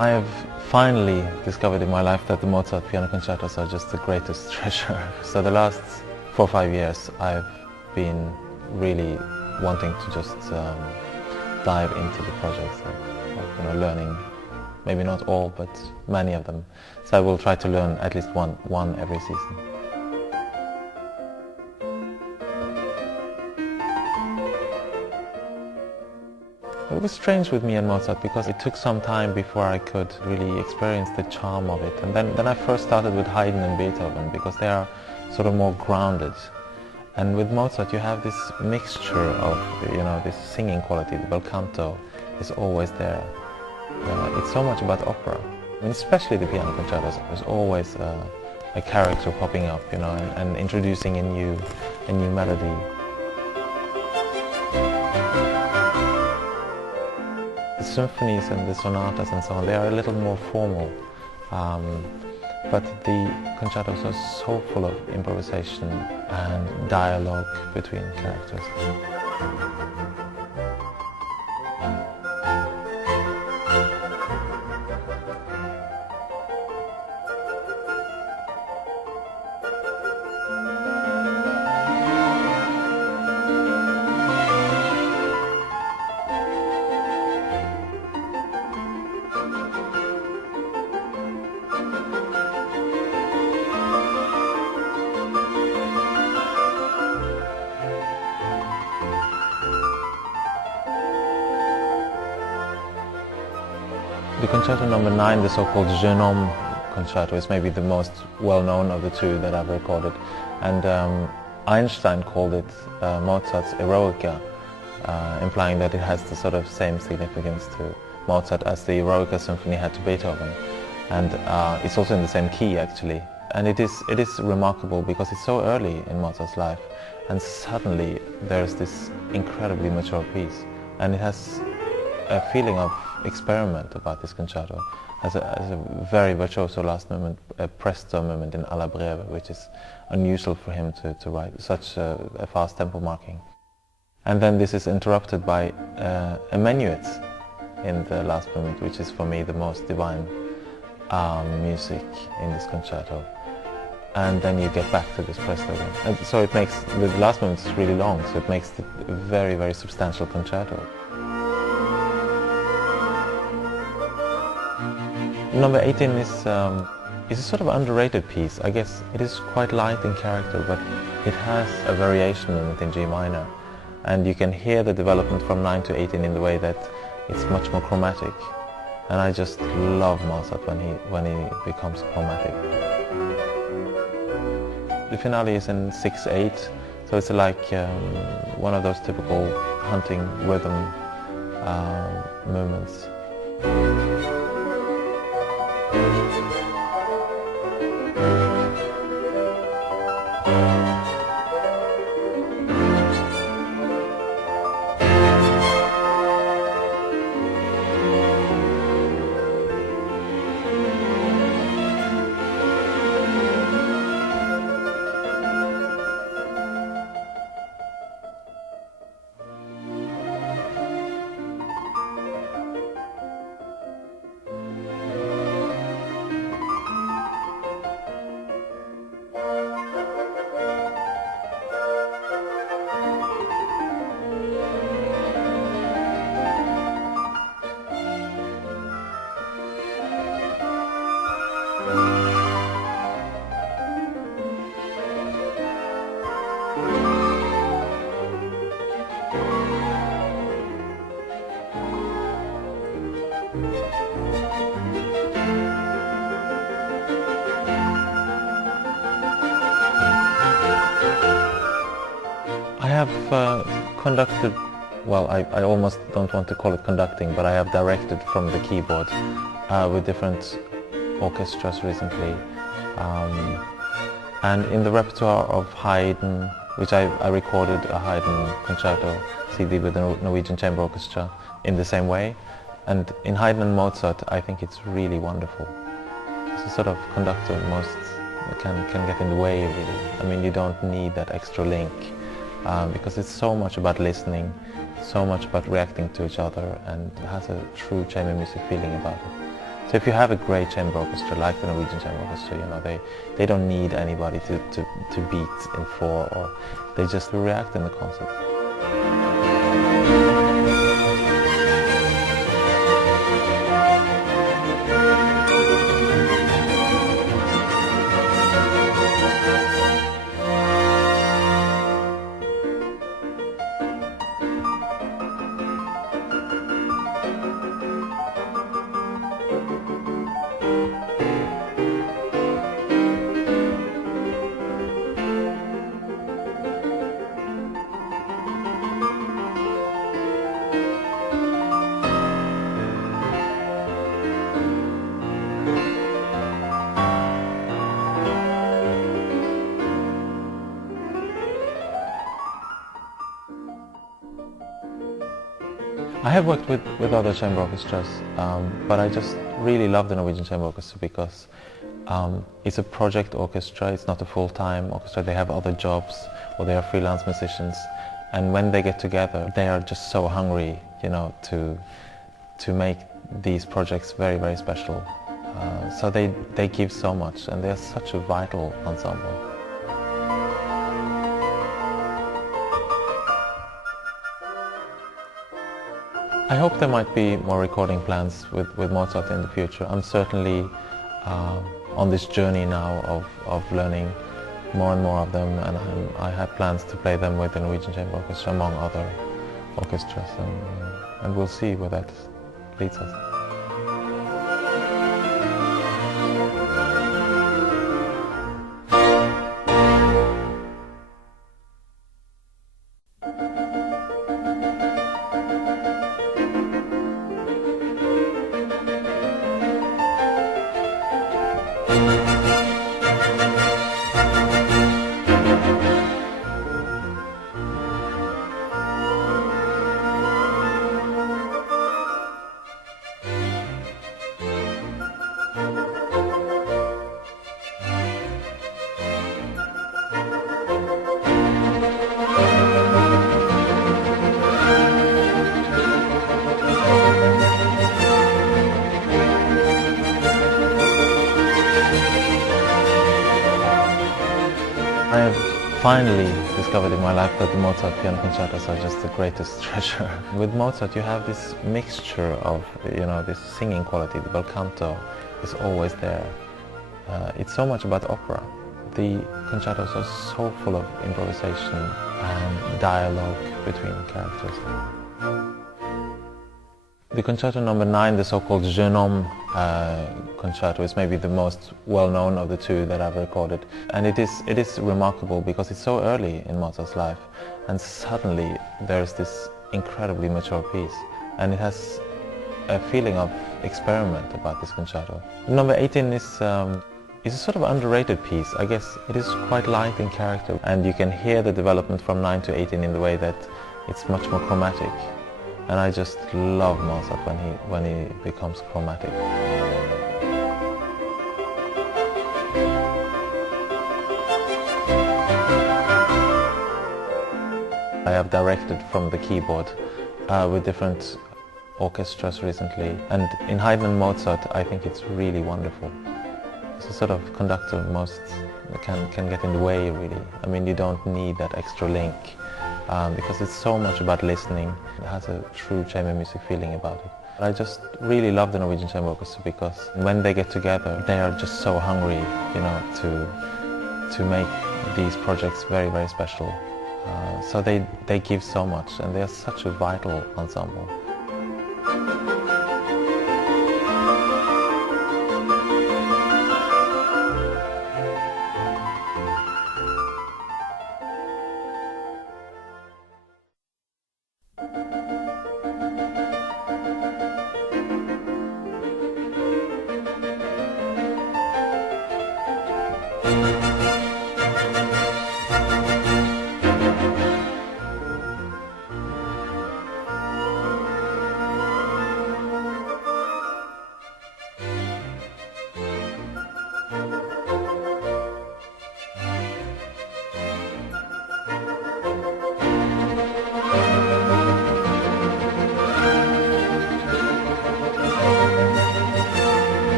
I have finally discovered in my life that the Mozart piano concertos are just the greatest treasure. So the last 4 or 5 years I've been really wanting to just dive into the projects of learning, maybe not all, but many of them. So I will try to learn at least one every season. It was strange with me and Mozart because it took some time before I could really experience the charm of it. And then I first started with Haydn and Beethoven because they are sort of more grounded. And with Mozart you have this mixture of, this singing quality. The bel canto is always there. It's so much about opera. I mean, especially the piano concertos. There's always a character popping up, and introducing a new melody. The symphonies and the sonatas and so on, they are a little more formal, but the concertos are so full of improvisation and dialogue between characters. The Concerto No. 9, the so-called Jeune Homme concerto, is maybe the most well-known of the two that I've recorded. And Einstein called it Mozart's Eroica, implying that it has the sort of same significance to Mozart as the Eroica Symphony had to Beethoven. And it's also in the same key, actually. And it is remarkable because it's so early in Mozart's life, and suddenly there's this incredibly mature piece. And it has a feeling of experiment about this concerto, as a very virtuoso last movement, a presto movement in alla breve, which is unusual for him to write such a fast tempo marking. And then this is interrupted by a minuet in the last movement, which is for me the most divine music in this concerto. And then you get back to this presto again. And so it makes, the last movement is really long, so it makes it a very, very substantial concerto. Number 18 is a sort of underrated piece. I guess it is quite light in character, but it has a variation movement in G minor. And you can hear the development from 9 to 18 in the way that it's much more chromatic. And I just love Mozart when he becomes chromatic. The finale is in 6/8, so it's like one of those typical hunting rhythm movements. I have conducted, well, I almost don't want to call it conducting, but I have directed from the keyboard with different orchestras recently. And in the repertoire of Haydn, which I recorded a Haydn concerto CD with the Norwegian Chamber Orchestra in the same way. And in Haydn and Mozart, I think it's really wonderful. It's a sort of conductor most can get in the way, really. I mean, you don't need that extra link because it's so much about listening, so much about reacting to each other, and has a true chamber music feeling about it. So if you have a great chamber orchestra, like the Norwegian Chamber Orchestra, you know, they don't need anybody to beat in four, or they just react in the concert. I have worked with other chamber orchestras, but I just really love the Norwegian Chamber Orchestra because it's a project orchestra, it's not a full-time orchestra, they have other jobs or they are freelance musicians, and when they get together they are just so hungry, you know, to make these projects very, very special. So they give so much and they're such a vital ensemble. I hope there might be more recording plans with Mozart in the future. I'm certainly on this journey now of learning more and more of them, and I have plans to play them with the Norwegian Chamber Orchestra among other orchestras, and we'll see where that leads us. I have finally discovered in my life that the Mozart piano concertos are just the greatest treasure. With Mozart you have this mixture of, you know, this singing quality. The bel canto is always there. It's so much about opera. The concertos are so full of improvisation and dialogue between characters. The Concerto Number 9, the so-called Jeune Homme concerto, is maybe the most well-known of the two that I've recorded. And it is remarkable because it's so early in Mozart's life, and suddenly there's this incredibly mature piece. And it has a feeling of experiment about this concerto. Number 18 is a sort of underrated piece. I guess it is quite light in character, and you can hear the development from 9 to 18 in the way that it's much more chromatic. And I just love Mozart when he becomes chromatic. I have directed from the keyboard with different orchestras recently, and in Haydn and Mozart I think it's really wonderful. It's a sort of conductor most can get in the way, really. I mean, you don't need that extra link. Because it's so much about listening. It has a true chamber music feeling about it. I just really love the Norwegian Chamber Orchestra because when they get together, they are just so hungry, you know, to make these projects very, very special. So they give so much, and they are such a vital ensemble.